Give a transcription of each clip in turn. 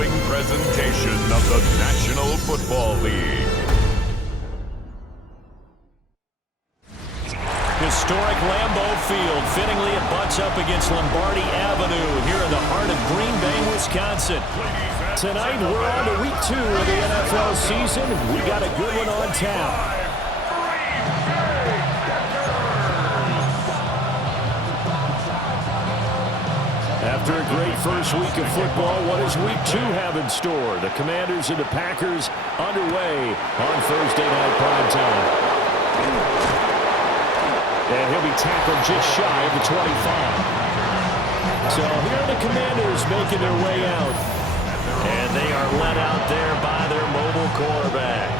following presentation of the National Football League. Historic Lambeau Field. Fittingly, it butts up against Lombardi Avenue here in the heart of Green Bay, Wisconsin. Tonight, we're on to week 2 of the NFL season. We got a good one on tap. After a great first week of football, what does week 2 have in store? The Commanders and the Packers underway on Thursday night primetime. And he'll be tackled just shy of the 25. So here are the Commanders making their way out. And they are led out there by their mobile quarterback.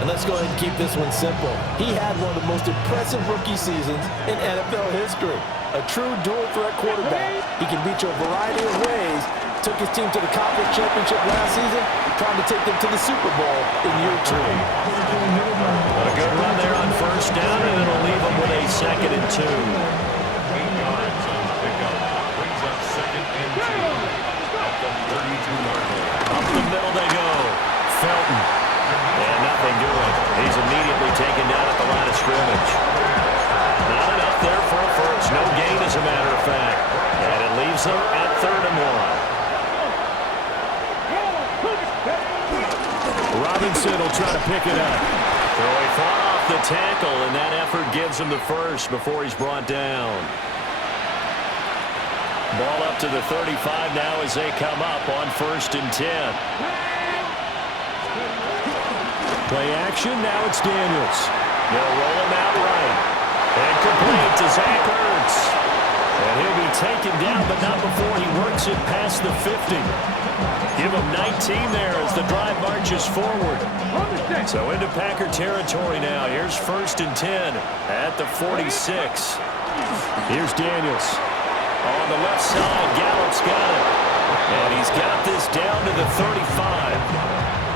And let's go ahead and keep this one simple. He had one of the most impressive rookie seasons in NFL history. A true dual-threat quarterback. He can beat you a variety of ways. Took his team to the conference championship last season, trying to take them to the Super Bowl in year 2. A good run there on first down, and it'll leave them with a 2nd and 2. 8 yards on the pickup. Brings up 2nd and 2 at the 32-yard line. Up the middle they go. Felton. And nothing doing. He's immediately taken down at the line of scrimmage. Not enough there for a first. No gain, as a matter of fact. And it leaves them at 3rd and 1. Robinson will try to pick it up. So he fought off the tackle, and that effort gives him the first before he's brought down. Ball up to the 35 now as they come up on 1st and 10. Play action, now it's Daniels. They'll roll him out right. And complete to Zach Ertz. And he'll be taken down, but not before he works it past the 50. Give him 19 there as the drive marches forward. So into Packer territory now. Here's 1st and 10 at the 46. Here's Daniels. On the left side, Gallup's got it. And he's got this down to the 35.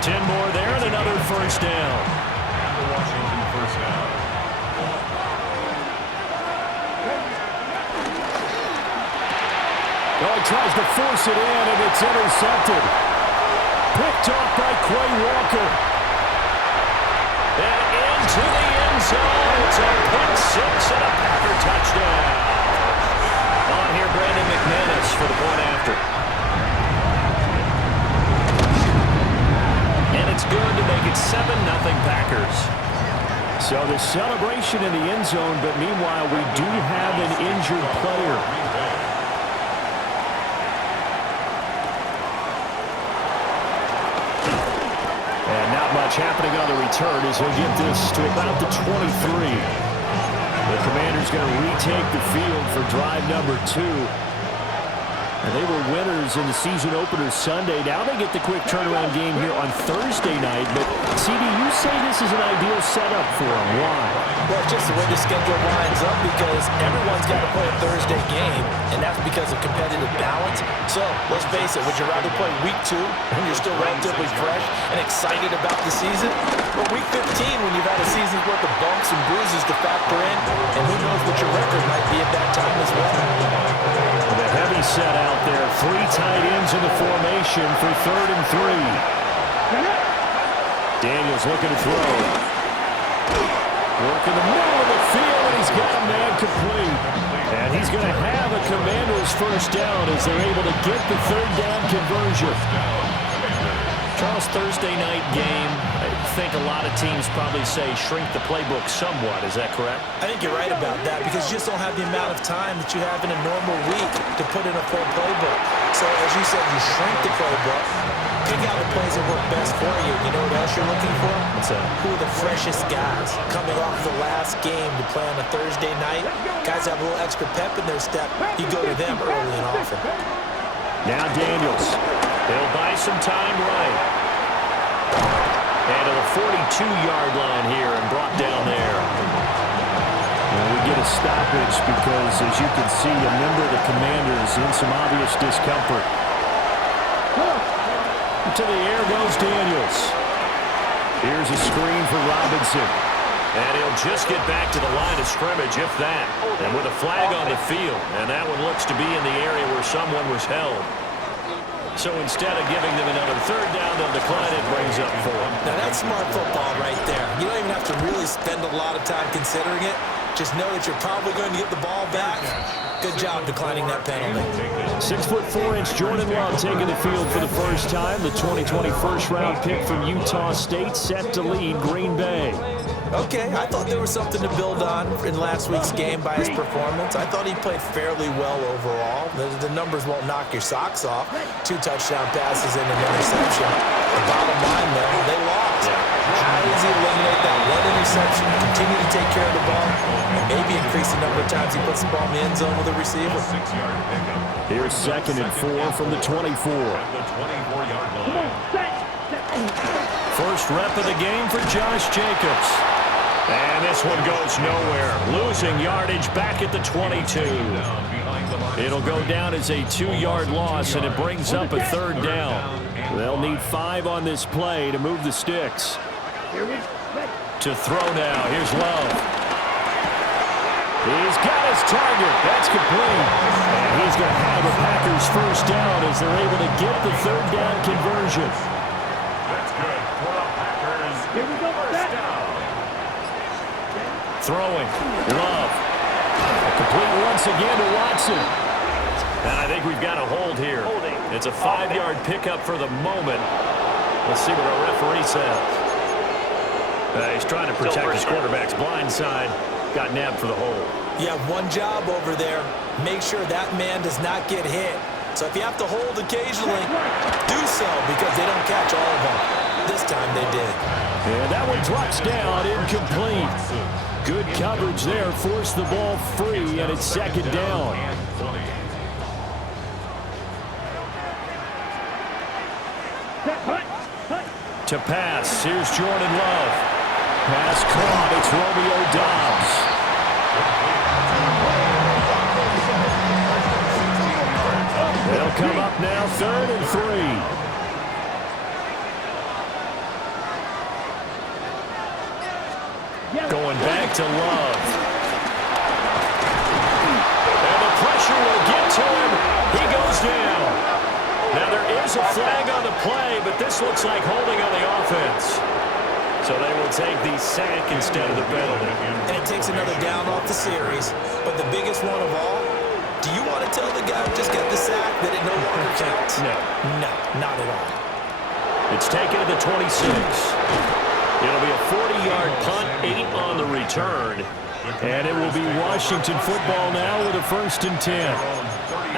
10 more there and another first down. The Washington first down. Oh, he tries to force it in, and it's intercepted. Picked off by Quay Walker. And into the end zone. It's a pick 6 and a Packer touchdown. On here, Brandon McManus for the point after. And it's good to make it 7-0 Packers. So the celebration in the end zone, but meanwhile, we do have an injured player. Happening on the return as he'll get this to about the 23. The Commanders going to retake the field for drive number 2. And they were winners in the season opener Sunday. Now they get the quick turnaround game here on Thursday night. But, CD, you say this is an ideal setup for them. Why? Well, it's just the way the schedule lines up because everyone's got to play a Thursday game, and that's because of competitive balance. So, let's face it, would you rather play week 2 when you're still relatively fresh and excited about the season? Or week 15 when you've had a season's worth of bumps and bruises to factor in, and who knows what your record might be at that time as well. The heavy set out there. 3 tight ends in the formation for 3rd and 3. Daniels looking to throw. Work in the middle of the field, and he's got a man complete. And he's going to have a Commander's first down as they're able to get the 3rd down conversion. Charles, Thursday night game, I think a lot of teams probably say shrink the playbook somewhat. Is that correct? I think you're right about that because you just don't have the amount of time that you have in a normal week to put in a full playbook. So, as you said, you shrink the playbook, pick out the plays that work best for you. You know what else you're looking for? What's that? Who are the freshest guys coming off the last game to play on a Thursday night? Guys have a little extra pep in their step. You go to them early and often. Now Daniels. He'll buy some time right. And to the 42-yard line here and brought down there. And we get a stoppage because, as you can see, a member of the Commanders in some obvious discomfort. To the air goes Daniels. Here's a screen for Robinson. And he'll just get back to the line of scrimmage, if that. And with a flag on the field. And that one looks to be in the area where someone was held. So instead of giving them another third down, they'll decline it, brings up 4. Now, that's smart football right there. You don't even have to really spend a lot of time considering it. Just know that you're probably going to get the ball back. Good job declining that penalty. 6'4" Jordan Love taking the field for the first time. The 2020 first-round pick from Utah State set to lead Green Bay. Okay, I thought there was something to build on in last week's game by his performance. I thought he played fairly well overall. The numbers won't knock your socks off. 2 touchdown passes and an interception. The bottom line, though, they lost. How does he eliminate that one interception, continue to take care of the ball, and maybe increase the number of times he puts the ball in the end zone with a receiver? 6-yard pickup. Here's 2nd and 4 from the 24. At the 24-yard line. First rep of the game for Josh Jacobs. And this one goes nowhere. Losing yardage back at the 22. It'll go down as a 2-yard loss, and it brings up a 3rd down. They'll need 5 on this play to move the sticks. To throw now. Here's Love. He's got his target. That's complete. And he's going to have the Packers first down as they're able to get the 3rd down conversion. That's good. For the Packers. Here we go. First down. Throwing. Love. Complete once again to Watson. And I think we've got a hold here. It's a 5-yard pickup for the moment. Let's see what our referee says. He's trying to protect his quarterback's blind side. Got nabbed for the hold. You have one job over there. Make sure that man does not get hit. So if you have to hold occasionally, do so because they don't catch all of them. This time they did. And that one drops down, incomplete. Good coverage there, forced the ball free, and it's 2nd down. To pass, here's Jordan Love. Pass caught, it's Romeo Doubs. They'll come up now, 3rd and 3. Going back to Love. And the pressure will get to him. He goes down. Now there is a flag on the play, but this looks like holding on the offense. So they will take the sack instead of the penalty. And it takes another down off the series. But the biggest one of all, do you want to tell the guy who just got the sack that it no longer counts? No. No, not at all. It's taken to the 26. It'll be a 40-yard punt, 8 on the return. And it will be Washington football now with a 1st and 10.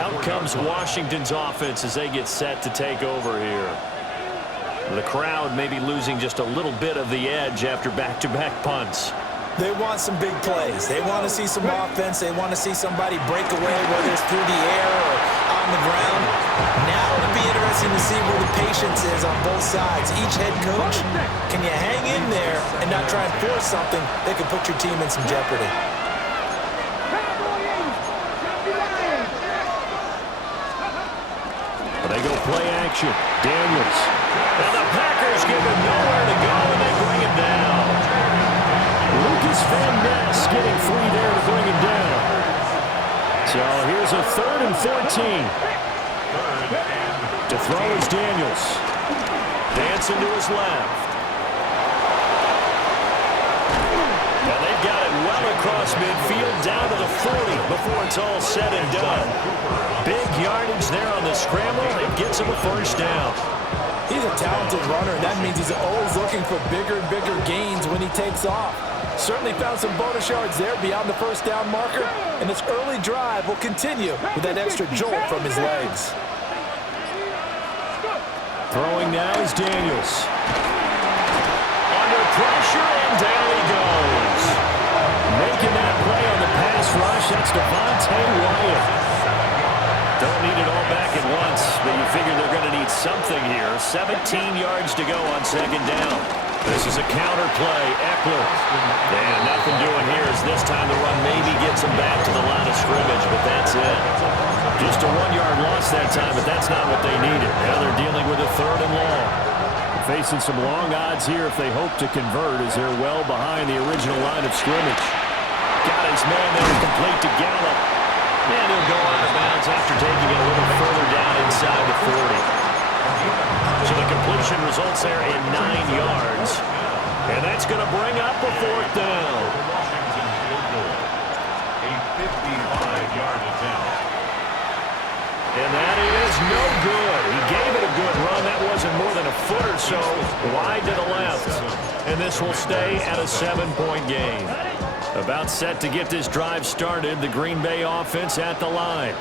Out comes Washington's offense as they get set to take over here. The crowd may be losing just a little bit of the edge after back-to-back punts. They want some big plays. They want to see some offense. They want to see somebody break away, whether it's through the air or on the ground. Now it'll be interesting to see where the patience is on both sides. Each head coach, can you hang in there and not try and force something that could put your team in some jeopardy? They go play action. Daniels. And the Packers give him nowhere to go, and they bring him down. Lucas Van Ness getting free there to bring him down. So here's a 3rd and 14. To throw is Daniels. Dancing to his left. And they've got it well across midfield down to the 40 before it's all said and done. Big yardage there on the scramble. It gets him a 1st down. He's a talented runner, and that means he's always looking for bigger and bigger gains when he takes off. Certainly found some bonus yards there beyond the 1st down marker, and this early drive will continue with that extra jolt from his legs. Throwing now is Daniels. Under pressure, and down he goes. Making that play on the pass rush, that's Devontae Wyatt. Don't need it all back at once, but you figure they're going to need something here. 17 yards to go on 2nd down. This is a counter play. Eckler. And nothing doing here as this time the run maybe gets him back to the line of scrimmage, but that's it. Just a 1-yard loss that time, but that's not what they needed. Now they're dealing with a 3rd and long. Facing some long odds here if they hope to convert as they're well behind the original line of scrimmage. Got his man there complete to Gallup. And he'll go out of bounds after taking it a little further down inside the 40. So the completion results there in 9 yards. And that's going to bring up a 4th down. Washington field goal. A 55-yard attempt. And that is no good. He gave it a good run. That wasn't more than a foot or so wide to the left. And this will stay at a 7-point game. About set to get this drive started. The Green Bay offense at the line.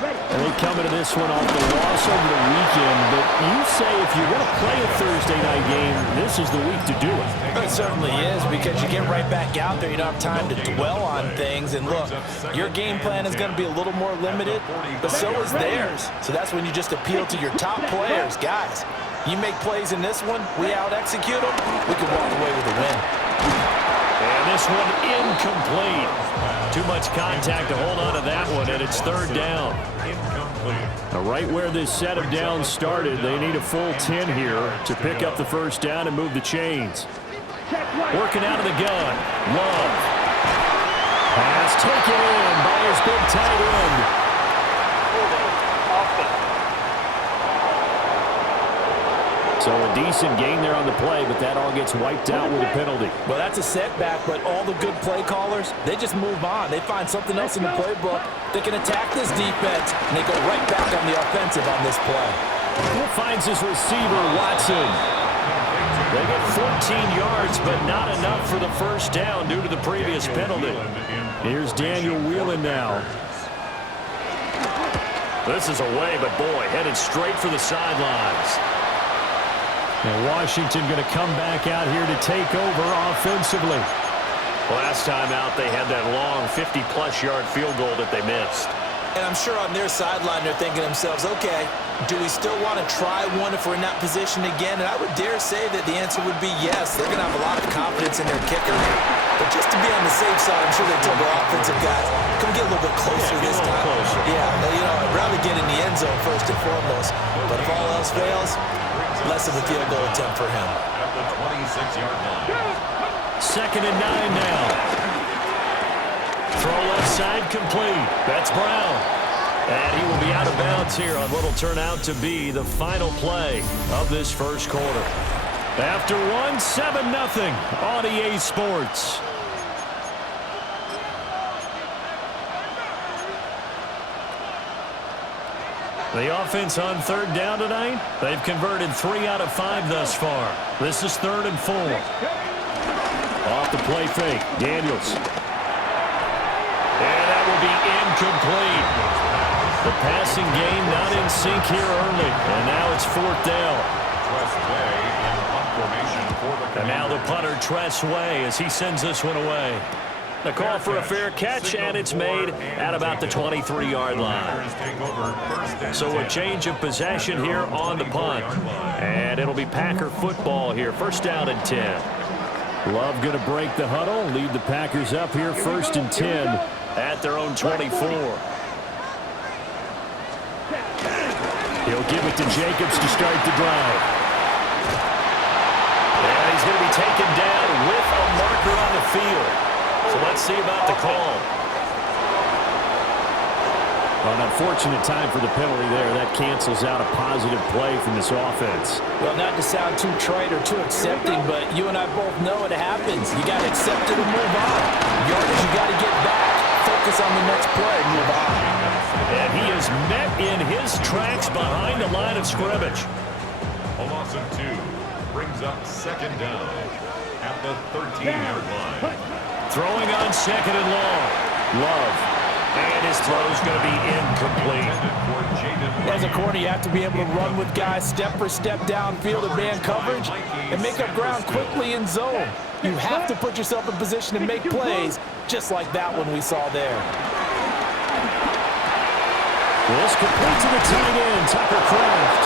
And they come into this one off the loss over the weekend. But you say if you're going to play a Thursday night game, this is the week to do it. It certainly is, because you get right back out there. You don't have time to dwell on things. And look, your game plan is going to be a little more limited, but so is theirs. So that's when you just appeal to your top players. Guys, you make plays in this one, we out-execute them, we can walk away with a win. And this one incomplete. Too much contact to hold on to that one, and it's 3rd down. Incomplete. Right where this set of downs started, they need a full 10 here to pick up the 1st down and move the chains. Working out of the gun. Love. Pass taken in by his big tight end. So a decent gain there on the play, but that all gets wiped out with a penalty. Well, that's a setback, but all the good play callers, they just move on. They find something else in the playbook. They can attack this defense, and they go right back on the offensive on this play. Finds his receiver, Watson. They get 14 yards, but not enough for the 1st down due to the previous penalty. Here's Daniel Whelan now. This is away, but boy, headed straight for the sidelines. And Washington going to come back out here to take over offensively. Last time out, they had that long 50-plus yard field goal that they missed. And I'm sure on their sideline they're thinking to themselves, okay, do we still want to try one if we're in that position again? And I would dare say that the answer would be yes. They're going to have a lot of confidence in their kicker. But just to be on the safe side, I'm sure they told their offensive guys, come get a little bit closer this time. I'd rather get in the end zone first and foremost. But if all else fails, less of a field goal attempt for him. At the 26-yard line. 2nd and 9 now. Throw left side complete. That's Brown. And he will be out of bounds here on what will turn out to be the final play of this 1st quarter. After one, 7-0 on EA Sports. The offense on 3rd down tonight, they've converted 3 out of 5 thus far. This is 3rd and 4. Off the play fake, Daniels. And that will be incomplete. The passing game not in sync here early, and now it's 4th down. And now the punter, Tress Way, as he sends this one away. The call for a fair catch, and it's made at about the 23-yard line. So a change of possession here on the punt. And it'll be Packer football here. 1st down and 10. Love going to break the huddle, lead the Packers up here 1st and 10 at their own 24. He'll give it to Jacobs to start the drive. And he's going to be taken down with a marker on the field. So let's see about the call. An unfortunate time for the penalty there. That cancels out a positive play from this offense. Well, not to sound too trite or too accepting, but you and I both know it happens. You got to accept it and move on. Yardage, you got to get back. Focus on the next play and move on. And he is met in his tracks behind the line of scrimmage. A loss of 2 brings up 2nd down at the 13-yard line. Throwing on 2nd and long. Love. And his throw is going to be incomplete. As a corner, you have to be able to run with guys step for step downfield in man coverage and make up ground quickly in zone. You have to put yourself in position to make plays, just like that one we saw there. This complete to the tight end, Tucker Kraft.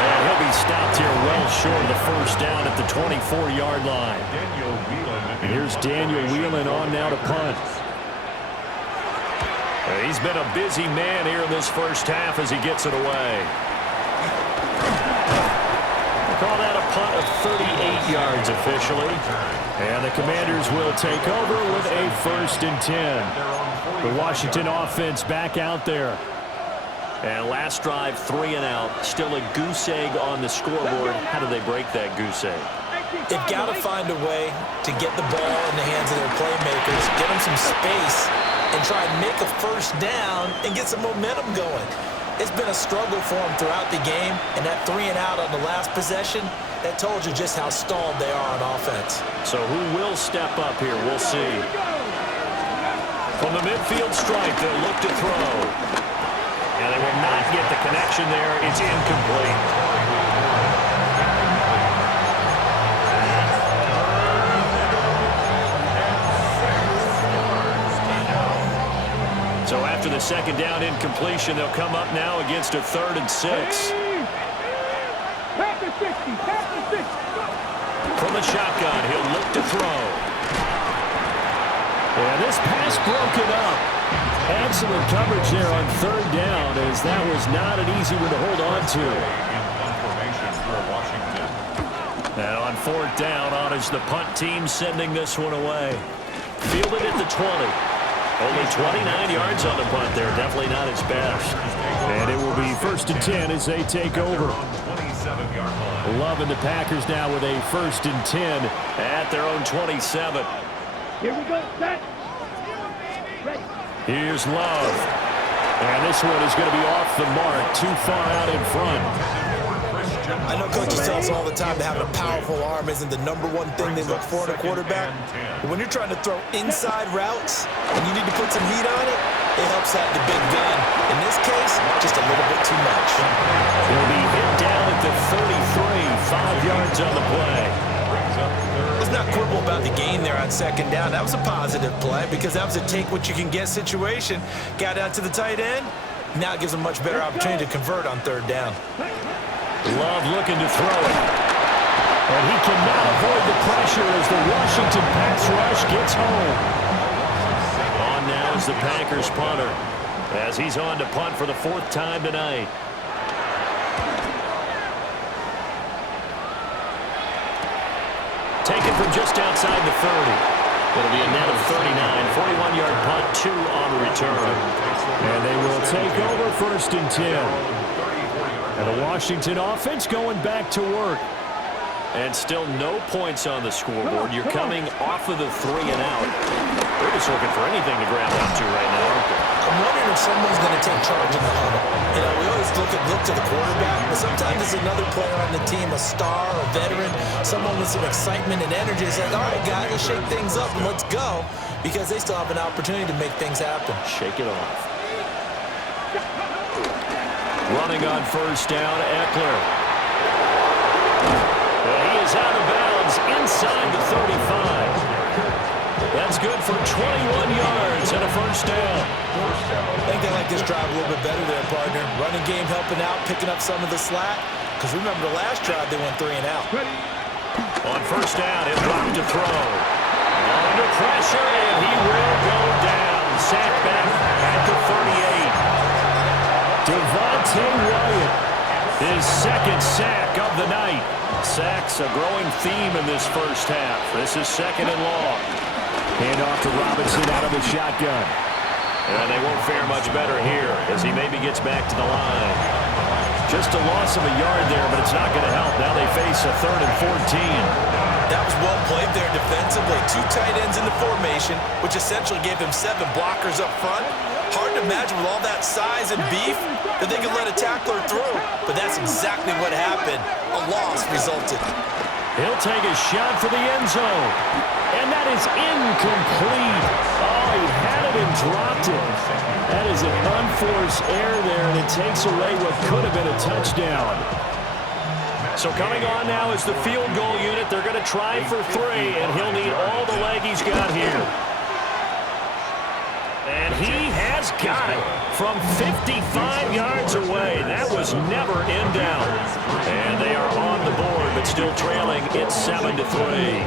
And he'll be stopped here well short of the 1st down at the 24-yard line. Here's Daniel Whelan on now to punt. He's been a busy man here in this 1st half as he gets it away. Call that a punt of 38 yards officially. And the Commanders will take over with a 1st and 10. The Washington offense back out there. And last drive, 3 and out. Still a goose egg on the scoreboard. How do they break that goose egg? They've got to find a way to get the ball in the hands of their playmakers, get them some space, and try and make a first down and get some momentum going. It's been a struggle for them throughout the game, and that 3 and out on the last possession, that told you just how stalled they are on offense. So who will step up here? We'll see. From the midfield stripe, they'll look to throw. And they will not get the connection there. It's incomplete. So after the second down incompletion, they'll come up now against a 3rd and 6. From the shotgun, he'll look to throw. Yeah, this pass broken up. Excellent coverage there on 3rd down, as that was not an easy one to hold on to. In punt formation for Washington. Now on 4th down, on is the punt team sending this one away. Fielded at the 20. Only 29 yards on the punt there. Definitely not his best. And it will be 1st and 10 as they take over. 27-yard line. Love and the Packers now with a 1st and 10 at their own 27. Here we go, set. Ready. Here's Love. And this one is going to be off the mark, too far out in front. I know coaches tell us all the time that having a powerful arm isn't the #1 thing they look for in a quarterback. But when you're trying to throw inside routes and you need to put some heat on it, it helps have the big gun. In this case, just a little bit too much. He'll be hit down at the 33, 5 yards on the play. Let's not quibble about the gain there on 2nd down. That was a positive play because that was a take-what-you-can-get situation. Got out to the tight end. Now it gives them a much better opportunity to convert on 3rd down. Love looking to throw it. And he cannot avoid the pressure as the Washington pass rush gets home. On now is the Packers punter, as he's on to punt for the 4th time tonight. Taken from just outside the 30. It'll be a net of 39, 41-yard punt, 2 on the return. And they will take over 1st and 10. And the Washington offense going back to work. And still no points on the scoreboard. You're coming off of the 3 and out. They're just looking for anything to grab onto right now, aren't they? I'm wondering if someone's going to take charge in the huddle. You know, we always look to the quarterback, but sometimes it's another player on the team, a star, a veteran, someone with some excitement and energy. It's like, all right, guys, let's shake things up and let's go, because they still have an opportunity to make things happen. Shake it off. Running on 1st down, Eckler. And he is out of bounds inside the 35. That's good for 21 yards and a 1st down. I think they like this drive a little bit better there, partner. Running game helping out, picking up some of the slack. Because remember the last drive, they went 3 and out. On 1st down, he'll drop to throw. Under pressure, and he will go down. Sack back at the 38. Devontae Wyatt, his 2nd sack of the night. Sacks a growing theme in this 1st half. This is 2nd and long. Hand off to Robinson out of the shotgun. And they won't fare much better here as he maybe gets back to the line. Just a loss of a yard there, but it's not going to help. Now they face a 3rd and 14. That was well played there defensively. 2 tight ends in the formation, which essentially gave them 7 blockers up front. Hard to imagine with all that size and beef that they could let a tackler through. But that's exactly what happened. A loss resulted. He'll take a shot for the end zone. And that is incomplete. Oh, he had it and dropped it. That is an unforced error there, and it takes away what could have been a touchdown. So coming on now is the field goal unit. They're going to try for 3, and he'll need all the leg he's got here. And he has got it from 55 yards away. That was never in doubt. And they are on the board, but still trailing. It's 7-3.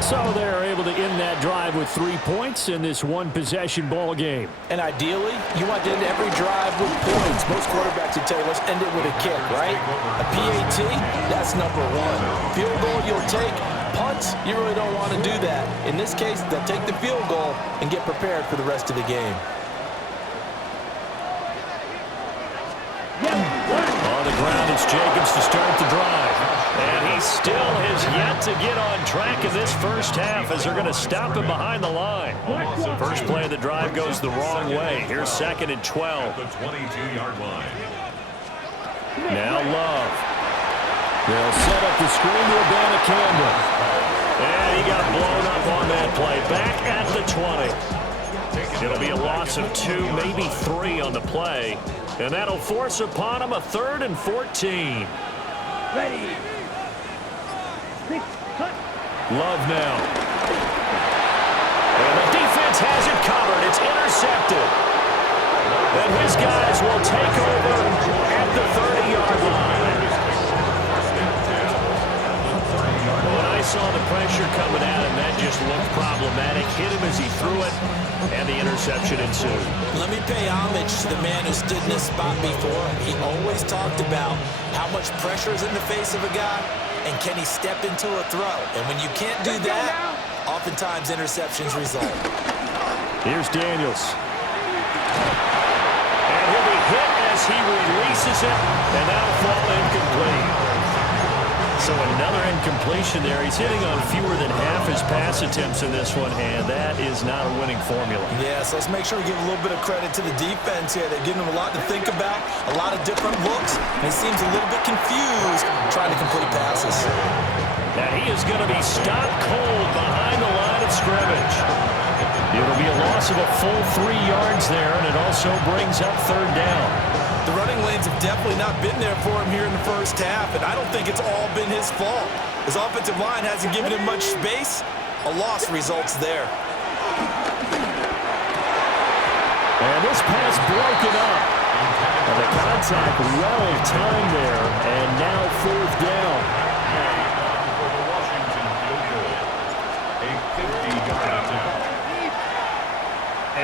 So they're able to end that drive with 3 points in this one-possession ball game. And ideally, you want to end every drive with points. Most quarterbacks would tell you, let's end it with a kick, right? A PAT, that's #1. Field goal, you'll take. Punts, you really don't want to do that. In this case, they'll take the field goal and get prepared for the rest of the game. Josh Jacobs to start the drive. And he still has yet to get on track in this first half as they're going to stop him behind the line. First play of the drive goes the wrong way. Here's 2nd and 12. At the 22-yard line. Now Love. They'll set up the screen to Abanikanda. And he got blown up on that play. Back at the 20. It'll be a loss of 2, maybe 3 on the play. And that'll force upon him a 3rd and 14. Ready. Six, cut. Love now. And the defense has it covered. It's intercepted. And his guys will take over at the 30-yard line. When I saw the pressure coming at him, that just looked problematic. Hit him as he threw it, and the interception ensued. Let me pay homage to the man who stood in this spot before. He always talked about how much pressure is in the face of a guy, and can he step into a throw. And when you can't do that, oftentimes interceptions result. Here's Daniels. And he'll be hit as he releases it, and that'll fall incomplete. So another incompletion there. He's hitting on fewer than half his pass attempts in this one, and that is not a winning formula. Yes, let's make sure we give a little bit of credit to the defense here. They're giving him a lot to think about, a lot of different looks, and he seems a little bit confused trying to complete passes. And he is going to be stopped cold behind the line of scrimmage. It'll be a loss of a full 3 yards there, and it also brings up 3rd down. The running lanes have definitely not been there for him here in the first half, and I don't think it's all been his fault. His offensive line hasn't given him much space. A loss results there. And this pass broken up. And the contact well timed there, and now 4th down. For the Washington field goal. A 50-yard attempt.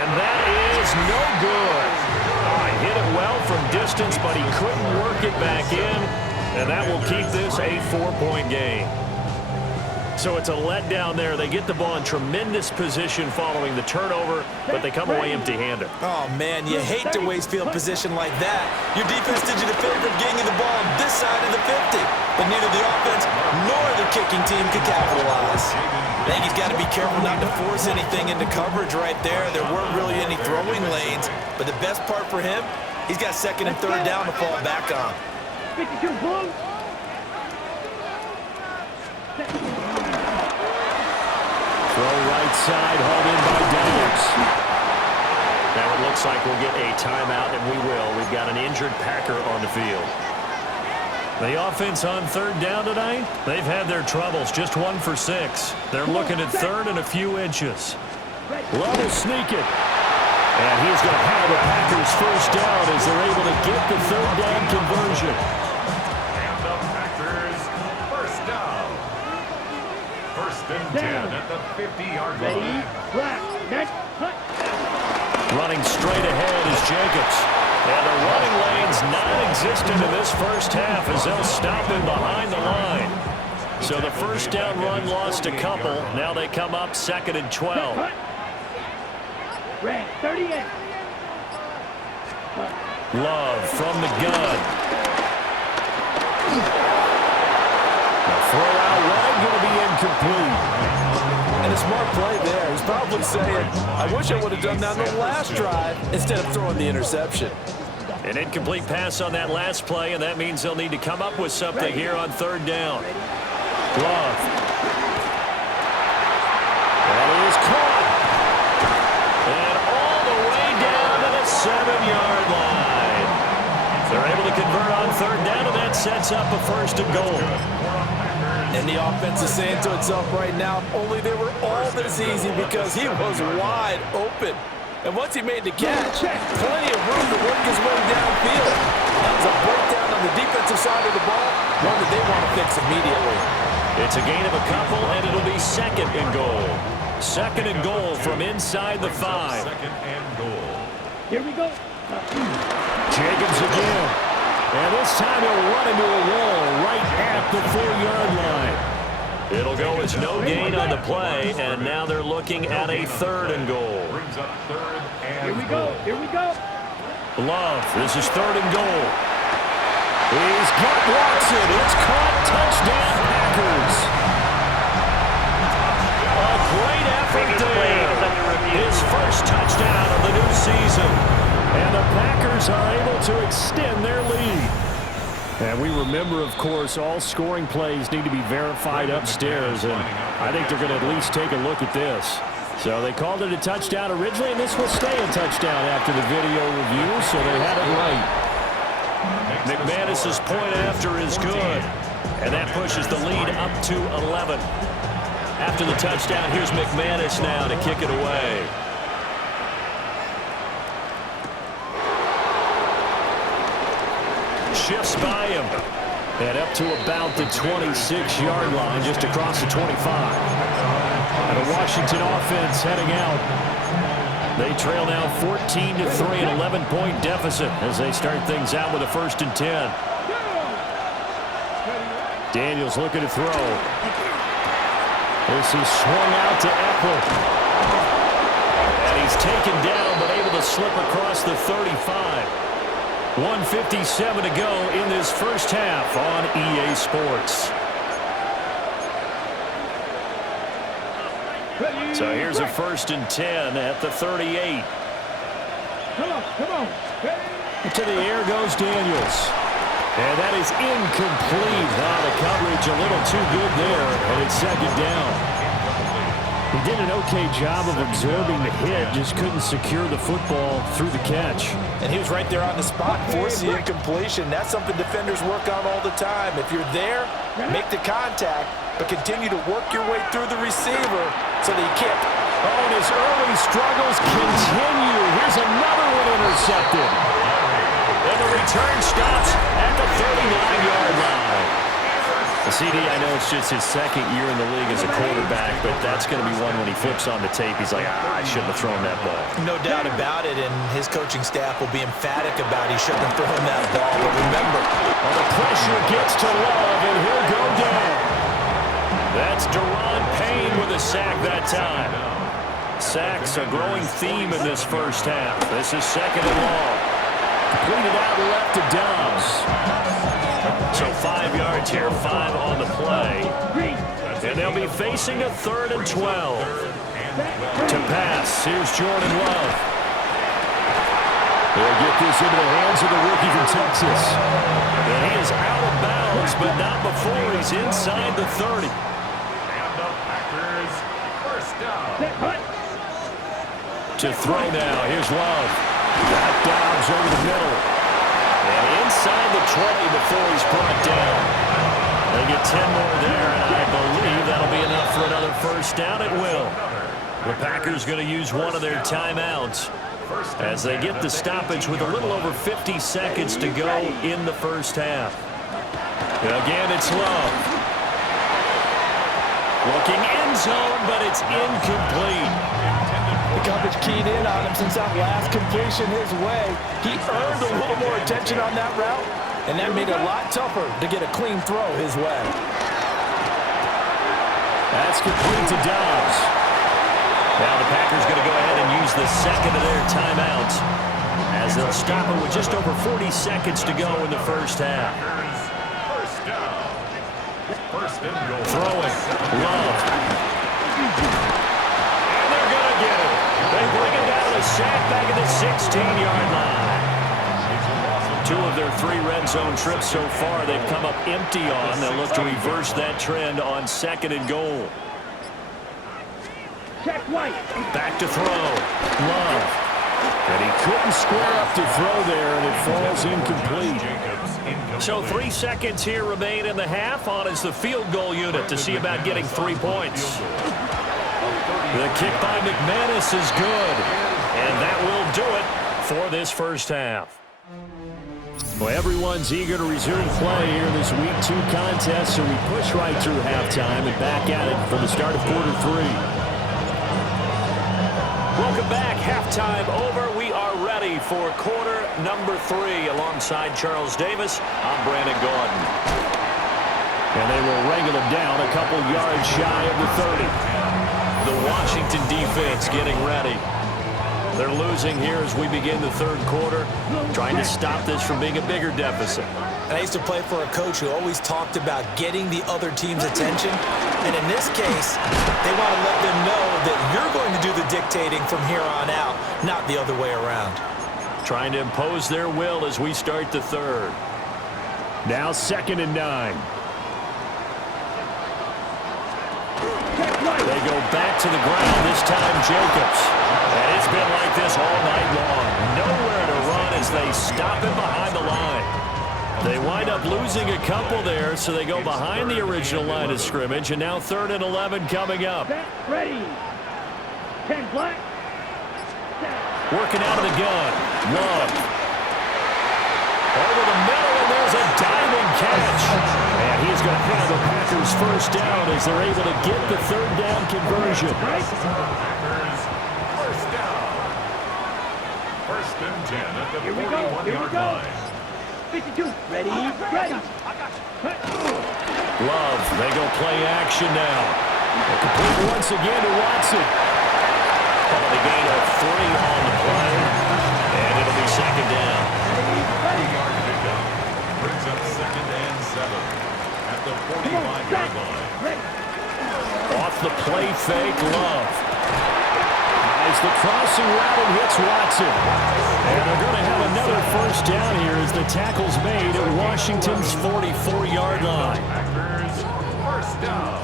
And that is no good. He hit it well from distance, but he couldn't work it back in, and that will keep this a 4-point game. So it's a letdown there. They get the ball in tremendous position following the turnover, but they come away empty-handed. Oh, man, you hate to waste field position like that. Your defense did you the favor of getting you the ball on this side of the 50, but neither the offense nor the kicking team could capitalize. I think he's got to be careful not to force anything into coverage right there. There weren't really any throwing lanes, but the best part for him, he's got 2nd and 3rd down to fall back on. 52 blue. Throw right side, hauled in by Daniels. Now it looks like we'll get a timeout, and we will. We've got an injured Packer on the field. The offense on 3rd down tonight, they've had their troubles, just 1 for 6. They're looking at 3rd and a few inches. Love will sneak it. And he's going to have the Packers first down as they're able to get the 3rd down conversion. And the Packers first down. 1st and 10 at the 50-yard Ready. line. Black. Next. Cut. Running straight ahead is Jacobs. And the running lane's non-existent in this first half as they'll stop him behind the line. So the first down run lost a couple. Now they come up 2nd and 12. Red. 38. Love from the gun. The throw out wide going to be incomplete. And a smart play there. He's probably saying, I wish I would have done that on the last drive instead of throwing the interception. An incomplete pass on that last play, and that means they'll need to come up with something here on 3rd down. Love. That is caught. And all the way down to the 7-yard line. They're able to convert on 3rd down, and that sets up a 1st and goal. And the offense is saying to itself right now, only they were all this easy because he was wide open. And once he made the catch, plenty of room to work his way downfield. That was a breakdown on the defensive side of the ball, one that they want to fix immediately. It's a gain of a couple, and it'll be 2nd and goal. 2nd and goal from inside the 5. 2nd and goal. Here we go. Jacobs again. And this time he'll run into a wall right at the 4-yard line. It'll go as no gain on the play, and now they're looking at a 3rd and goal. Brings up 3rd and Here we go. Here we go. Love, this is 3rd and goal. He's got Watson. It's caught. Touchdown, Packers. A great effort there. His first touchdown of the new season. And the Packers are able to extend their lead. And we remember, of course, all scoring plays need to be verified upstairs. And I think they're going to at least take a look at this. So they called it a touchdown originally, and this will stay a touchdown after the video review, so they had it right. McManus's point after is good, and that pushes the lead up to 11. After the touchdown, here's McManus now to kick it away. Shifts by him, and up to about the 26-yard line, just across the 25. And a Washington offense heading out. They trail now 14-3, an 11-point deficit as they start things out with a 1st and 10. Daniels looking to throw. This is swung out to Eckler. And he's taken down but able to slip across the 35. 1:57 to go in this first half on EA Sports. So here's a 1st and 10 at the 38. Come on. To the air goes Daniels. And that is incomplete. The coverage a little too good there, and it's 2nd down. He did an okay job of absorbing the hit, just couldn't secure the football through the catch. And he was right there on the spot, forcing the incompletion. That's something defenders work on all the time. If you're there, make the contact, but continue to work your way through the receiver so that you can't. Oh, and his early struggles continue. Here's another one intercepted. And the return stops at the 39-yard line. The CD, I know it's just his 2nd year in the league as a quarterback, but that's going to be one when he flips on the tape. He's like, I shouldn't have thrown that ball. No doubt about it, and his coaching staff will be emphatic about he shouldn't have thrown that ball. But remember, the pressure gets to Love, and he'll go down. That's Daron Payne with a sack that time. Sacks a growing theme in this first half. This is 2nd and long. Completed out left to Dobbs. So 5 yards here, 5 on the play. And they'll be facing a 3rd and 12. To pass, here's Jordan Love. They'll get this into the hands of the rookie from Texas. And he is out of bounds, but not before he's inside the 30. And the Packers, 1st down. To throw now, here's Love. Got Dobbs over the middle. And inside the 20 before he's brought down. They get 10 more there, and I believe that'll be enough for another 1st down. It will. The Packers going to use one of their timeouts as they get the stoppage with a little over 50 seconds to go in the first half. Again, it's Love. Looking end zone, but it's incomplete. the coverage keyed in on him since that last completion his way. He earned a little more attention on that route, and that made it a lot tougher to get a clean throw his way. That's complete to Dobbs. Now the Packers going to go ahead and use the second of their timeouts as they'll stop it with just over 40 seconds to go in the first half. First down. First and goal. Throwing. Love. And they're going to get it. They bring it down to sack back at the 16-yard line. 2 of their 3 red zone trips so far they've come up empty on. They'll look to reverse that trend on second and goal. Check White. Back to throw. Love. And he couldn't square up to throw there, and it falls incomplete. So 3 seconds here remain in the half. On is the field goal unit to see about getting 3 points. The kick by McManus is good. And that will do it for this first half. Well, everyone's eager to resume play here in this Week 2 contest, so we push right through halftime and back at it for the start of quarter 3. Welcome back. Halftime over. We are ready for quarter number 3. Alongside Charles Davis, I'm Brandon Gaudin. And they will wrangle it down a couple yards shy of the 30. The Washington defense getting ready. They're losing here as we begin the third quarter, trying to stop this from being a bigger deficit. And I used to play for a coach who always talked about getting the other team's attention. And in this case, they want to let them know that you're going to do the dictating from here on out, not the other way around. Trying to impose their will as we start the third. Now 2nd and 9. They go back to the ground, this time Jacobs. And it's been like this all night long. Nowhere to run as they stop him behind the line. They wind up losing a couple there, so they go behind the original line of scrimmage, and now 3rd and 11 coming up. Ready. 10 black. Working out of the gun. Love. Over the middle, and there's a diving catch. And he's going to have the Packers first down as they're able to get the 3rd down conversion. Packers first down. 1st and 10 at the 41-yard line. 52. Ready. Ready. Love, they go play action now. A complete once again to Watson. The gain of 3 on the play, and it'll be 2nd down. 30-yard pickup brings up 2nd and 7 at the 45-yard line. Off the play fake, Love. As the crossing route and hits Watson. And they're going to have another first down here as the tackle's made at Washington's 44-yard line. Packers first down.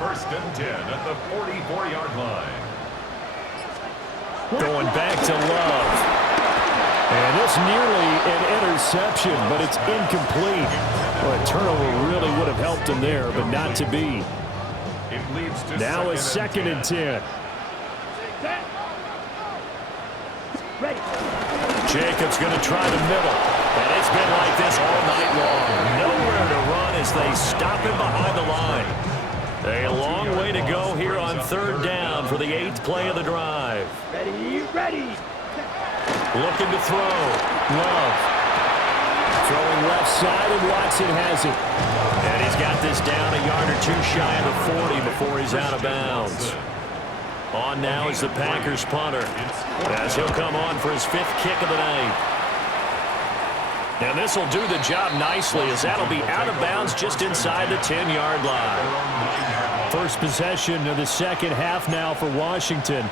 1st and 10 at the 44-yard line. Going back to Love. And it's nearly an interception, but it's incomplete. Well, a turnover really would have helped him there, but not to be. It leads to Now a 2nd and 10. Ready. Jacobs going to try the middle. And it's been like this all night long. Nowhere to run as they stop him behind the line. A long way to go here on 3rd down for the 8th play of the drive. Ready. Ready. Looking to throw. Love. Throwing left side, and Watson has it. And he's got this down a yard or 2 shy of the 40 before he's out of bounds. On now is the Packers punter, as he'll come on for his 5th kick of the night. And this will do the job nicely, as that'll be out of bounds just inside the 10-yard line. First possession of the second half now for Washington.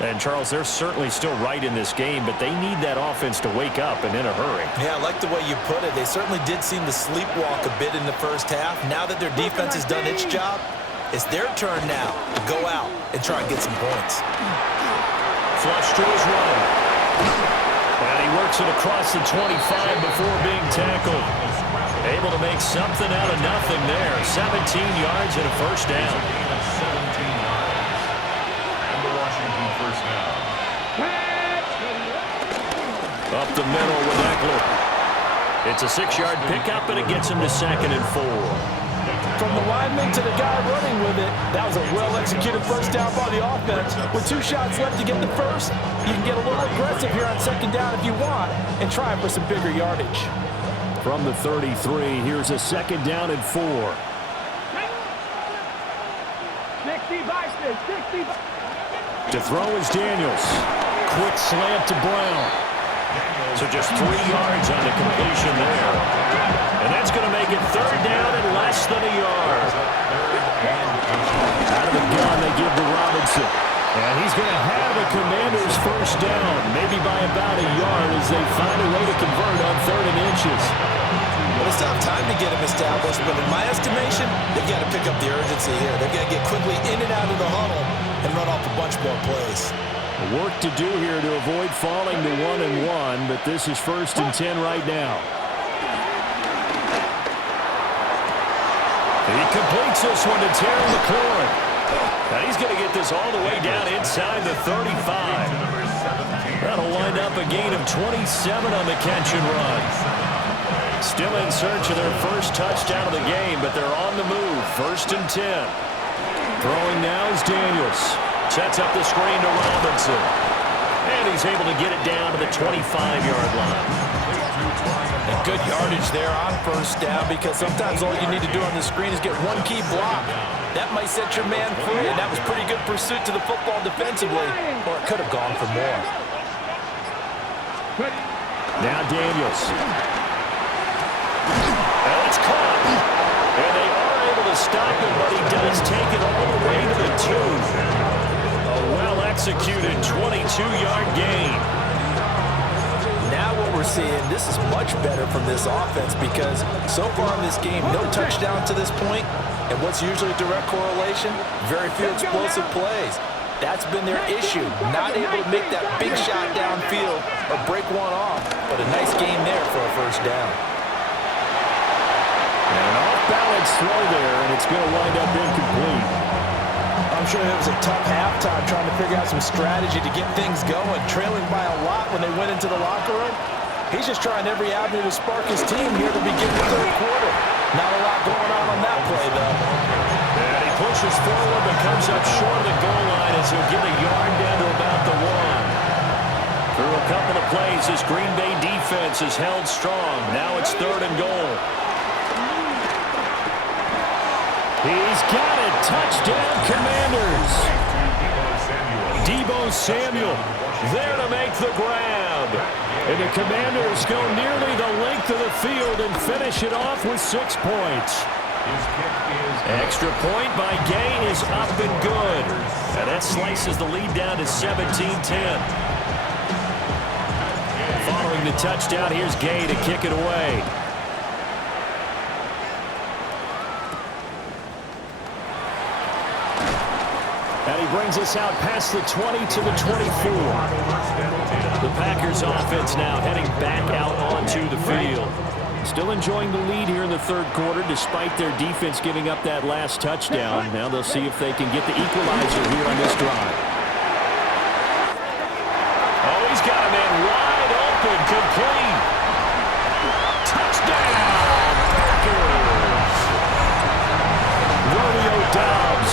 And, Charles, they're certainly still right in this game, but they need that offense to wake up and in a hurry. Yeah, I like the way you put it. They certainly did seem to sleepwalk a bit in the first half. Now that their defense has done its job, it's their turn now to go out and try and get some points. Flush to his right. And he works it across the 25 before being tackled. Able to make something out of nothing there. 17 yards and a first down. 17 yards. And the Washington first down. Up the middle with Eckler. It's a 6-yard pickup, and it gets him to 2nd and 4. From the lineman to the guy running with it, that was a well-executed first down by the offense. With 2 shots left to get the first, you can get a little aggressive here on 2nd down if you want and try for some bigger yardage. From the 33, here's a 2nd down and 4. 65. To throw is Daniels. Quick slant to Brown. So just 3 yards on the completion there. And that's going to make it 3rd down and less than a yard. Out of the gun, they give to Robinson. And he's going to have the Commanders' first down, maybe by about a yard as they find a way to convert on 3rd and inches. Well, they still have time to get him established, but in my estimation, they've got to pick up the urgency here. They've got to get quickly in and out of the huddle and run off a bunch more plays. Work to do here to avoid falling to 1-1, but this is 1st and 10 right now. He completes this one to Terry McLaurin. Now he's going to get this all the way down inside the 35. That'll wind up a gain of 27 on the catch and run. Still in search of their first touchdown of the game, but they're on the move. 1st and 10. Throwing now is Daniels. Sets up the screen to Robinson. And he's able to get it down to the 25-yard line. And good yardage there on 1st down, because sometimes all you need to do on the screen is get one key block. That might set your man free, and that was pretty good pursuit to the football defensively, or it could have gone for more. Now Daniels. stop him, but he does take it all the way to the 2. A well-executed 22-yard gain. Now what we're seeing, this is much better from this offense because so far in this game, no touchdown to this point, and what's usually a direct correlation? Very few explosive plays. That's been their issue, not able to make that big shot downfield or break one off, but a nice game there for a first down. And an off-balance throw there, and it's going to wind up incomplete. I'm sure it was a tough halftime trying to figure out some strategy to get things going, trailing by a lot when they went into the locker room. He's just trying every avenue to spark his team here to begin the third quarter. Not a lot going on that play, though. And he pushes forward but comes up short of the goal line as he'll get a yard down to about the 1. Through a couple of plays, this Green Bay defense is held strong. Now it's 3rd and goal. He's got it. Touchdown, Commanders. Deebo Samuel there to make the grab. And the Commanders go nearly the length of the field and finish it off with 6 points. Extra point by Gay is up and good. And that slices the lead down to 17-10. Following the touchdown, here's Gay to kick it away. And he brings us out past the 20 to the 24. The Packers offense now heading back out onto the field. Still enjoying the lead here in the third quarter despite their defense giving up that last touchdown. Now they'll see if they can get the equalizer here on this drive. Oh, he's got a man wide open, complete. Touchdown, Packers. Romeo Doubs,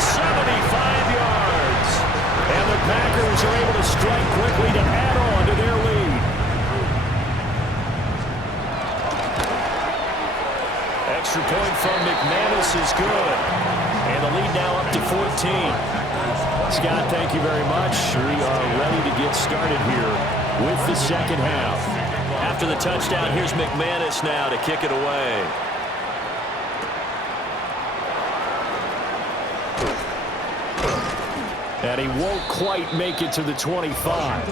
75 yards. And the Packers are able to strike quickly to add on to their lead. Extra point from McManus is good. And the lead now up to 14. Scott, thank you very much. We are ready to get started here with the second half. After the touchdown, here's McManus now to kick it away. And he won't quite make it to the 25.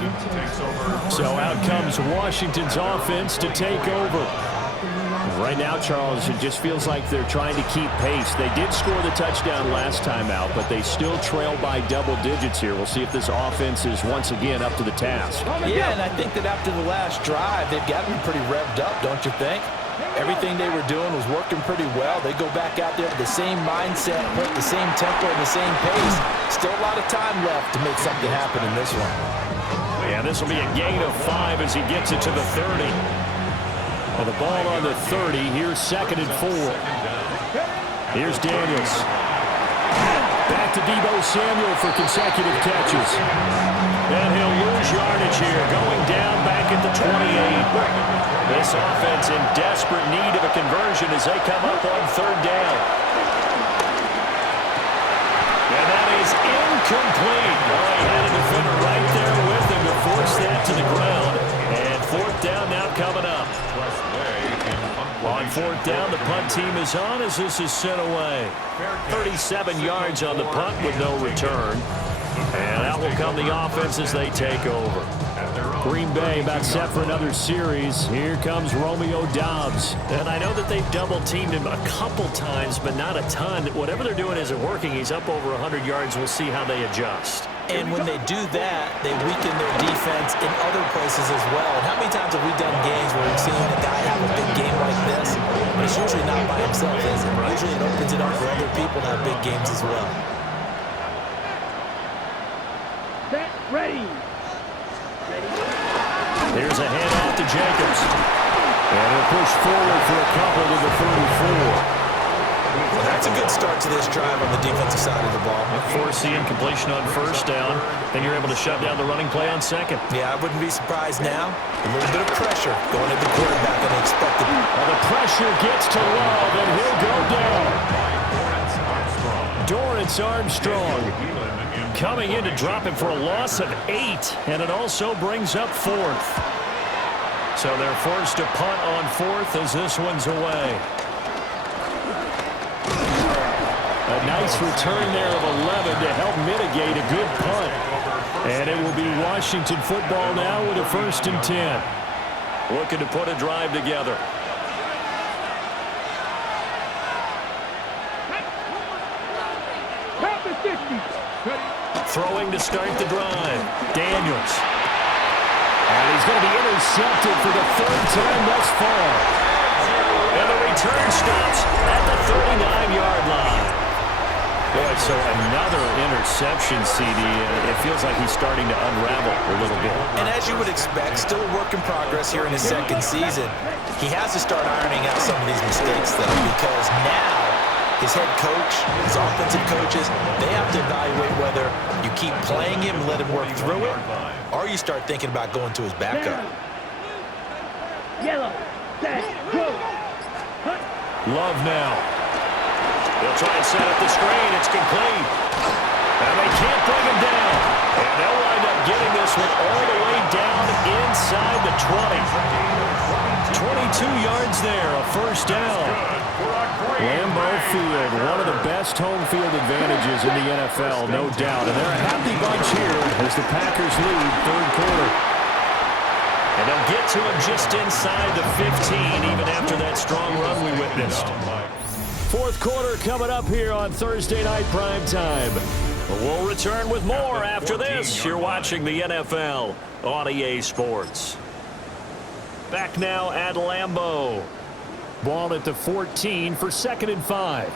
So out comes Washington's offense to take over. Right now, Charles, it just feels like they're trying to keep pace. They did score the touchdown last time out, but they still trail by double digits here. We'll see if this offense is once again up to the task. Yeah, and I think that after the last drive, they've got to be pretty revved up, don't you think? Everything they were doing was working pretty well. They go back out there with the same mindset, with the same tempo, and the same pace. Still a lot of time left to make something happen in this one. Yeah, this will be a gain of 5 as he gets it to the 30. And the ball on the 30. Here's 2nd and 4. Here's Daniels. Back to Deebo Samuel for consecutive catches. And he'll lose yardage here, going down back at the 28. This offense in desperate need of a conversion as they come up on 3rd down. And that is incomplete. Oh, he had a defender right there with him to force that to the ground. And 4th down now coming up. On 4th down, the punt team is on as this is sent away. 37 yards on the punt with no return. And out will come the offense as they take over. Green Bay about set for another series. Here comes Romeo Doubs. And I know that they've double-teamed him a couple times, but not a ton. Whatever they're doing isn't working. He's up over 100 yards. We'll see how they adjust. And when they do that, they weaken their defense in other places as well. And how many times have we done games where we've seen a guy have a big game like this? But it's usually not by himself, is it? Usually it opens it up for other people to have big games as well. Set, ready. There's a handoff to Jacobs. And he'll push forward for a couple to the 34. Well, that's a good start to this drive on the defensive side of the ball. Force the incompletion on 1st down, and you're able to shut down the running play on 2nd. Yeah, I wouldn't be surprised now. A little bit of pressure going at the quarterback unexpected. Well, the pressure gets to Love, and he'll go down. Dorrance Armstrong Coming in to drop him for a loss of 8, and it also brings up 4th. So they're forced to punt on 4th as this one's away. A nice return there of 11 to help mitigate a good punt. And it will be Washington football now with a 1st and 10. Looking to put a drive together. Throwing to start the drive. Daniels. And he's going to be intercepted for the 3rd time thus far. And the return stops at the 39-yard line. Boy, so another interception, CD. It feels like he's starting to unravel a little bit. And as you would expect, still a work in progress here in his 2nd season. He has to start ironing out some of these mistakes, though, because now his head coach, his offensive coaches, they have to evaluate whether you keep playing him and let him work through it, or you start thinking about going to his backup. Yellow, set, go. Love now. They'll try and set up the screen. It's complete. And they can't bring him down. And they'll wind up getting this one all the way down inside the 20. 22 yards there, a 1st down. Lambeau Field, one of the best home field advantages in the NFL, no doubt. And they're a happy bunch here as the Packers lead 3rd quarter. And they'll get to him just inside the 15, even after that strong run we witnessed. 4th quarter coming up here on Thursday Night Prime Time. We'll return with more after this. You're watching the NFL on EA Sports. Back now at Lambeau. Ball at the 14 for 2nd and 5.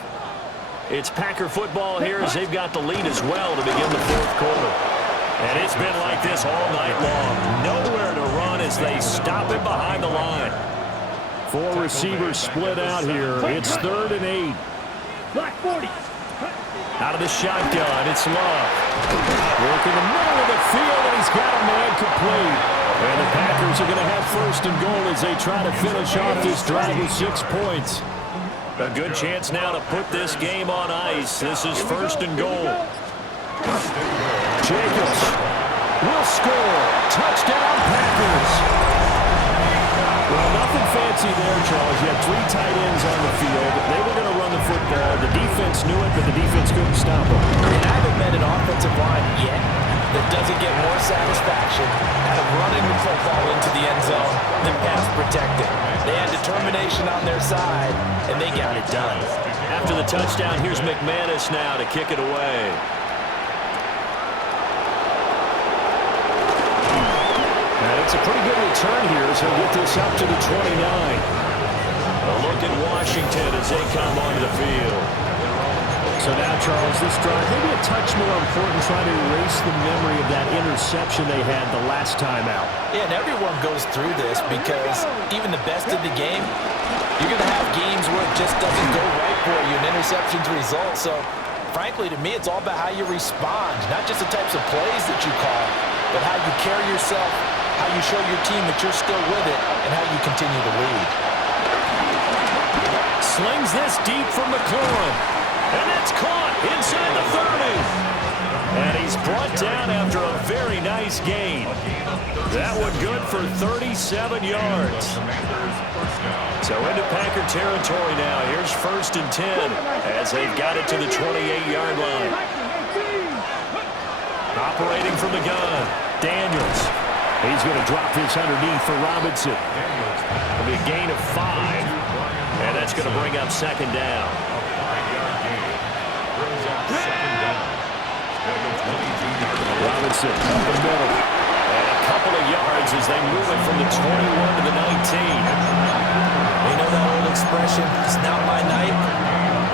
It's Packer football here as they've got the lead as well to begin the 4th quarter. And it's been like this all night long. Nowhere to run as they stop it behind the line. 4 receivers split out here. It's 3rd and 8. Black 40. Out of the shotgun, it's Love. Work in the middle of the field, and he's got a man complete. And the Packers are going to have 1st and goal as they try to finish off this drive with 6 points. A good chance now to put this game on ice. This is 1st and goal. Jacobs will score. Touchdown, Packers. Well, nothing fancy there, Charles. You had 3 tight ends on the field. They were going to run the football. The defense knew it, but the defense couldn't stop them. And I haven't met an offensive line yet that doesn't get more satisfaction out of running the football into the end zone than pass protecting. They had determination on their side, and they got it done. After the touchdown, here's McManus now to kick it away. And it's a pretty good return here as he'll get this up to the 29. A look at Washington as they come onto the field. So now, Charles, this drive maybe a touch more important, trying to erase the memory of that interception they had the last time out. Yeah, and everyone goes through this because even the best of the game, you're going to have games where it just doesn't go right for you, and interceptions result. So, frankly, to me, it's all about how you respond, not just the types of plays that you call, but how you carry yourself, how you show your team that you're still with it, and how you continue to lead. Slings this deep from McLaurin. And it's caught inside the 30. And he's brought down after a very nice gain. That one good for 37 yards. So into Packer territory now. Here's 1st and 10 as they've got it to the 28-yard line. Operating from the gun, Daniels. He's going to drop this underneath for Robinson. It'll be a gain of 5. And that's going to bring up 2nd down. Robinson up the middle. And a couple of yards as they move it from the 21 to the 19. You know that old expression, it's not my night?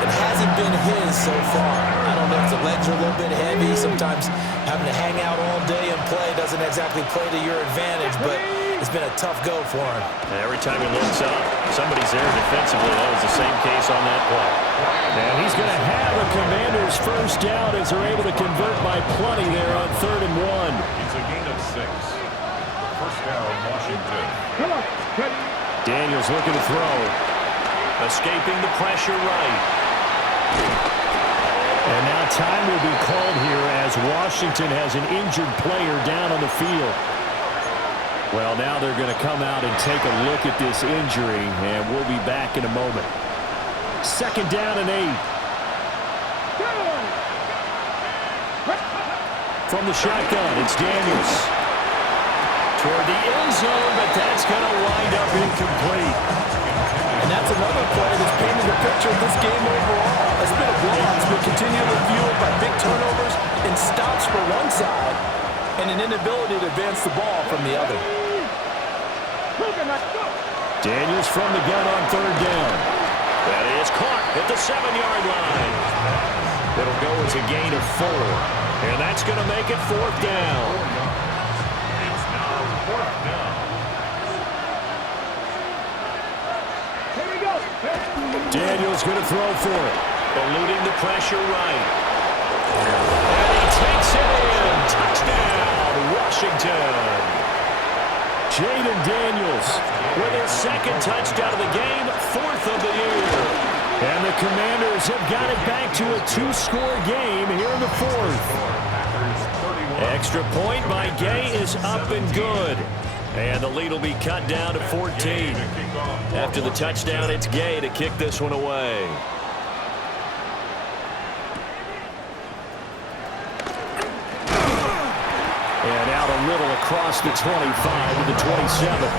It hasn't been his so far. I don't know if the legs are a little bit heavy. Sometimes having to hang out all day and play doesn't exactly play to your advantage, but it's been a tough go for him. And every time he looks up, somebody's there defensively. That was the same case on that play. And he's going to have a Commanders 1st down as they're able to convert by plenty there on 3rd and 1. It's a gain of 6. 1st down, Washington. Come on, ready. Daniels looking to throw. Escaping the pressure right. And now time will be called here as Washington has an injured player down on the field. Well, now they're going to come out and take a look at this injury, and we'll be back in a moment. 2nd down and 8. From the shotgun, it's Daniels. Toward the end zone, but that's going to wind up incomplete. And that's another play that's painted the picture of this game overall. It's been a blowout. It's been continually fueled by big turnovers and stops for one side and an inability to advance the ball from the other. Daniels from the gun on third down. That is caught at the 7-yard line. It'll go as a gain of 4. And that's going to make it fourth down. It's now fourth down. Here we go. Daniels going to throw for it. Eluding the pressure right. And he takes it in. Touchdown, Washington. Jaden Daniels with his second touchdown of the game, 4th of the year. And the Commanders have got it back to a 2-score game here in the 4th. Extra point by Gay is up and good. And the lead will be cut down to 14. After the touchdown, it's Gay to kick this one away. And out a little across the 25 to the 27.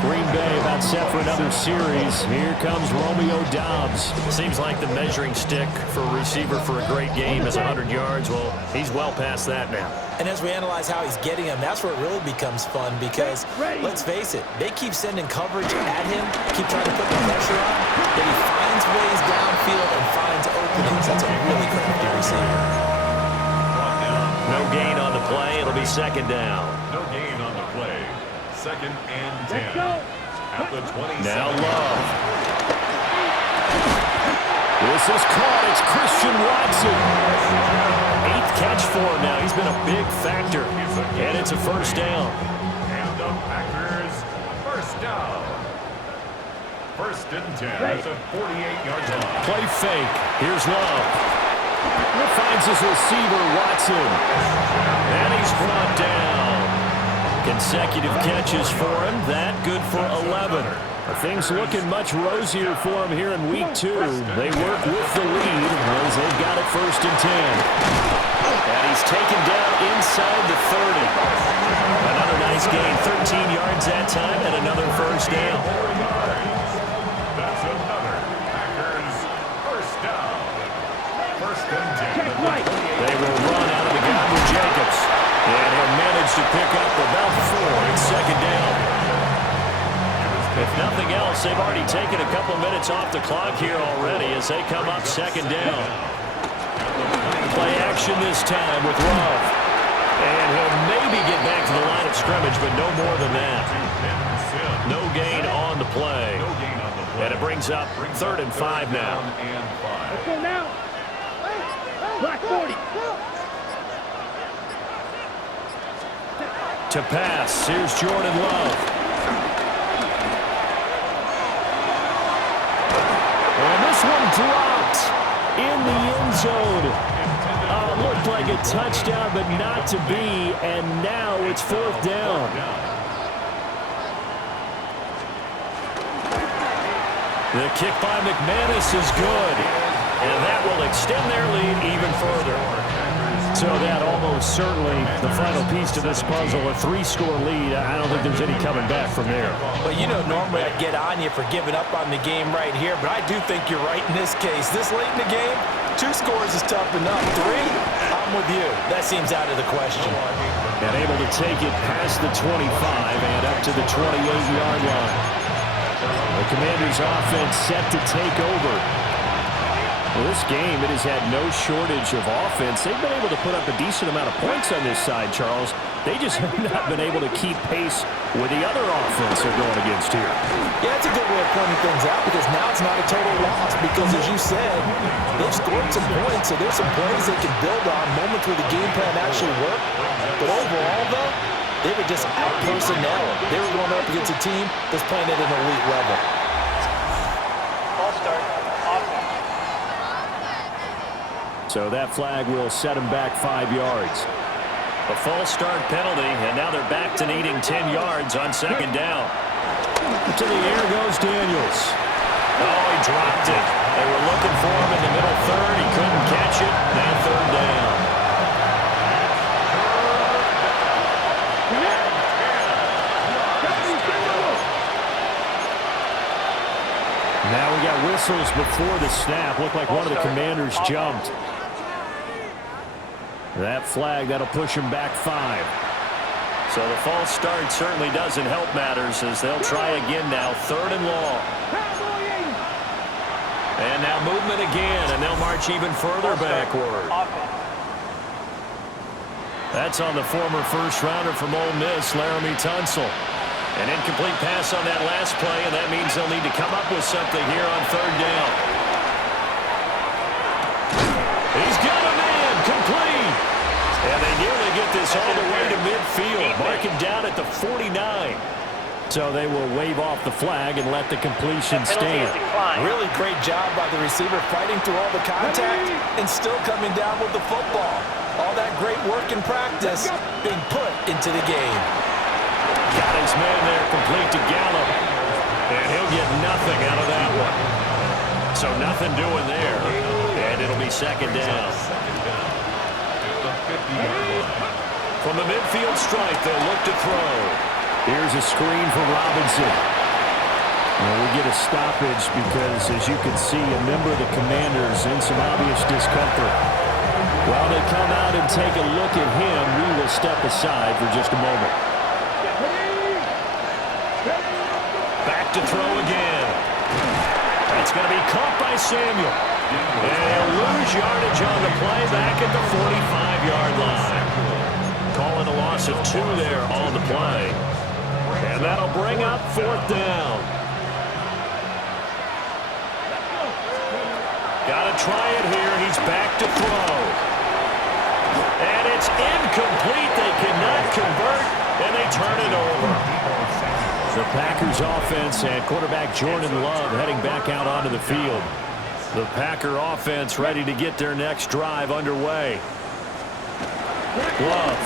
Green Bay about set for another series. Here comes Romeo Doubs. Seems like the measuring stick for a receiver for a great game is 100 yards. Well, he's well past that now. And as we analyze how he's getting them, that's where it really becomes fun because, let's face it, they keep sending coverage at him, keep trying to put the pressure on, yet he finds ways downfield and finds openings. That's a really crafty receiver. No gain on the play. It'll be second down. No gain on the play. Second and 10. At the 27. Now Love. This is caught. It's Christian Watson. 8th catch for him now. He's been a big factor. And it's a first down. And the Packers first down. First and 10 at the 48-yard line. Play fake. Here's Love. Finds his receiver, Watson. And he's brought down. Consecutive catches for him. That good for 11. Things looking much rosier for him here in week 2. They work with the lead as they've got it first and 10. And he's taken down inside the 30. Another nice gain. 13 yards that time and another first down. That's another Packers first down. First and 10. They will run out of the gun with Jacobs. And he'll manage to pick up about 4. It's second down. If nothing else, they've already taken a couple minutes off the clock here already as they come up second down. Play action this time with Love. And he'll maybe get back to the line of scrimmage, but no more than that. No gain on the play. And it brings up third and 5 now. Let's go now. Black 40. To pass, here's Jordan Love. And this one dropped in the end zone. Looked like a touchdown, but not to be, and now it's fourth down. The kick by McManus is good, and that will extend their lead even further. So that almost certainly the final piece to this puzzle, a 3-score lead. I don't think there's any coming back from there. But you know, normally I'd get on you for giving up on the game right here, but I do think you're right in this case. This late in the game, 2 scores is tough enough. 3, I'm with you. That seems out of the question. And able to take it past the 25 and up to the 28-yard line. The Commanders' offense set to take over. Well, this game, it has had no shortage of offense. They've been able to put up a decent amount of points on this side, Charles. They just have not been able to keep pace with the other offense they're going against here. Yeah, it's a good way of pointing things out because now it's not a total loss because, as you said, they've scored some points, so there's some plays they can build on, moments where the game plan actually worked. But overall, though, they were just out-personnel. They were going up against a team that's playing at an elite level. Ball start. Offense. So that flag will set them back 5 yards. A false start penalty, and now they're back to needing 10 yards on second down. To the air goes Daniels. Oh, he dropped it. They were looking for him in the middle third. He couldn't catch Well, we got whistles before the snap. Looked like one of the Commanders jumped. That flag, that'll push him back 5. So the false start certainly doesn't help matters as they'll try again now. 3rd and long. And now movement again, and they'll march even further backward. That's on the former first-rounder from Ole Miss, Laramie Tunsil. An incomplete pass on that last play, and that means they'll need to come up with something here on 3rd down. He's got a man, complete. And they nearly get this all the way to midfield. Mark him down at the 49. So they will wave off the flag and let the completion stand. Really great job by the receiver fighting through all the contact and still coming down with the football. All that great work in practice being put into the game. Got his man there, complete to Gallup. And he'll get nothing out of that one. So nothing doing there. And it'll be 2nd down. From the midfield strike, they'll look to throw. Here's a screen from Robinson. And we get a stoppage because, as you can see, a member of the Commanders in some obvious discomfort. While they come out and take a look at him, we will step aside for just a moment. Back to throw again. That's going to be caught by Samuel. And they'll lose yardage on the play back at the 45-yard line. Calling a loss of 2 there on the play. And that'll bring up 4th down. Got to try it here. He's back to throw. And it's incomplete. They cannot convert, and they turn it over. The Packers offense and quarterback Jordan Love heading back out onto the field. The Packer offense ready to get their next drive underway. Love,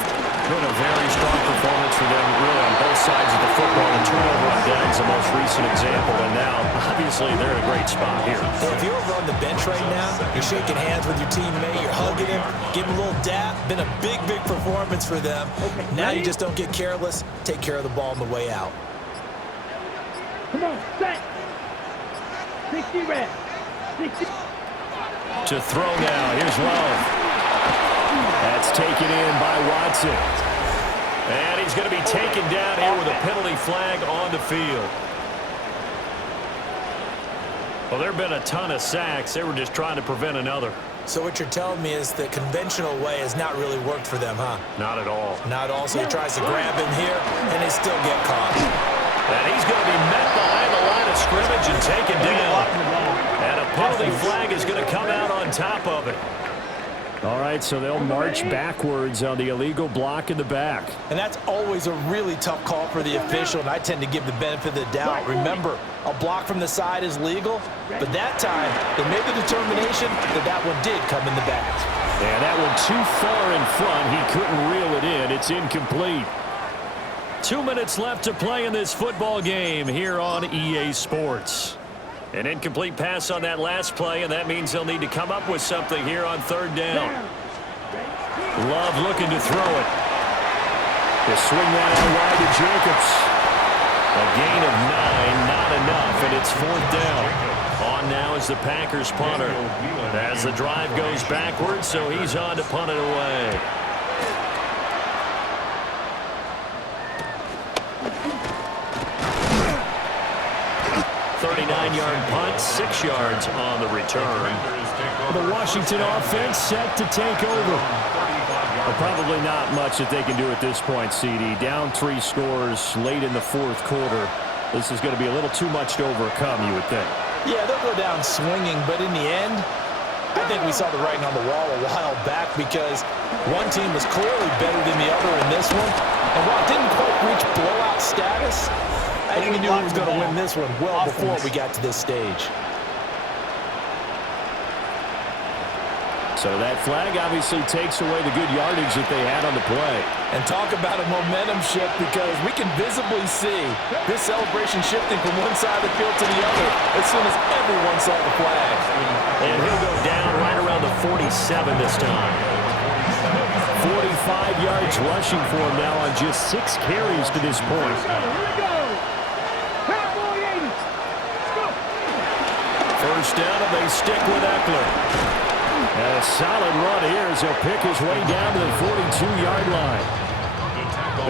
been a very strong performance for them, really, on both sides of the football. The turnover on downs the most recent example, and now, obviously, they're in a great spot here. Well, if you're over on the bench right now, you're shaking hands with your teammate, you're hugging him, give him a little dap. Been a big, big performance for them. Now you just don't get careless. Take care of the ball on the way out. Come on, set. 60 reps. 60. To throw now, here's Love. That's taken in by Watson. And he's going to be taken down here with a penalty flag on the field. Well, there have been a ton of sacks. They were just trying to prevent another. So what you're telling me is the conventional way has not really worked for them, huh? Not at all. Not all. So he tries to grab him here, and they still get caught. And he's going to be met behind the line of scrimmage and taken down. And a penalty flag is going to come out on top of it. All right, so they'll march backwards on the illegal block in the back. And that's always a really tough call for the official, and I tend to give the benefit of the doubt. Remember, a block from the side is legal, but that time they made the determination that that one did come in the back. And that one too far in front. He couldn't reel it in. It's incomplete. 2 minutes left to play in this football game here on EA Sports. An incomplete pass on that last play, and that means they'll need to come up with something here on 3rd down. Love looking to throw it. They swing that out wide to Jacobs. A gain of 9, not enough, and it's 4th down. On now is the Packers punter. As the drive goes backwards, so he's on to punt it away. 39-yard punt, 6 yards on the return. The Washington offense set to take over. Well, probably not much that they can do at this point, CD. Down 3 scores late in the 4th quarter. This is going to be a little too much to overcome, you would think. Yeah, they'll go down swinging, but in the end, I think we saw the writing on the wall a while back because one team was clearly better than the other in this one. And while it didn't quite reach blowout status, I think we knew who was going to win this one well before we got to this stage. So that flag obviously takes away the good yardage that they had on the play. And talk about a momentum shift because we can visibly see this celebration shifting from one side of the field to the other as soon as everyone saw the flag. And he'll go down right around the 47 this time. 45 yards rushing for him now on just 6 carries to this point. Here we go. Cowboy 80. Go. stick with Eckler. And a solid run here as he'll pick his way down to the 42-yard line.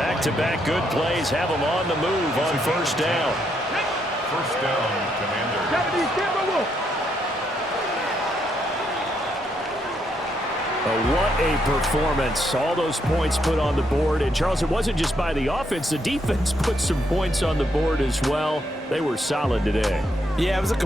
Back-to-back good plays have him on the move on first down. First down, Commander. Deputy Timberwolf. What a performance. All those points put on the board. And, Charles, it wasn't just by the offense. The defense put some points on the board as well. They were solid today. Yeah, it was a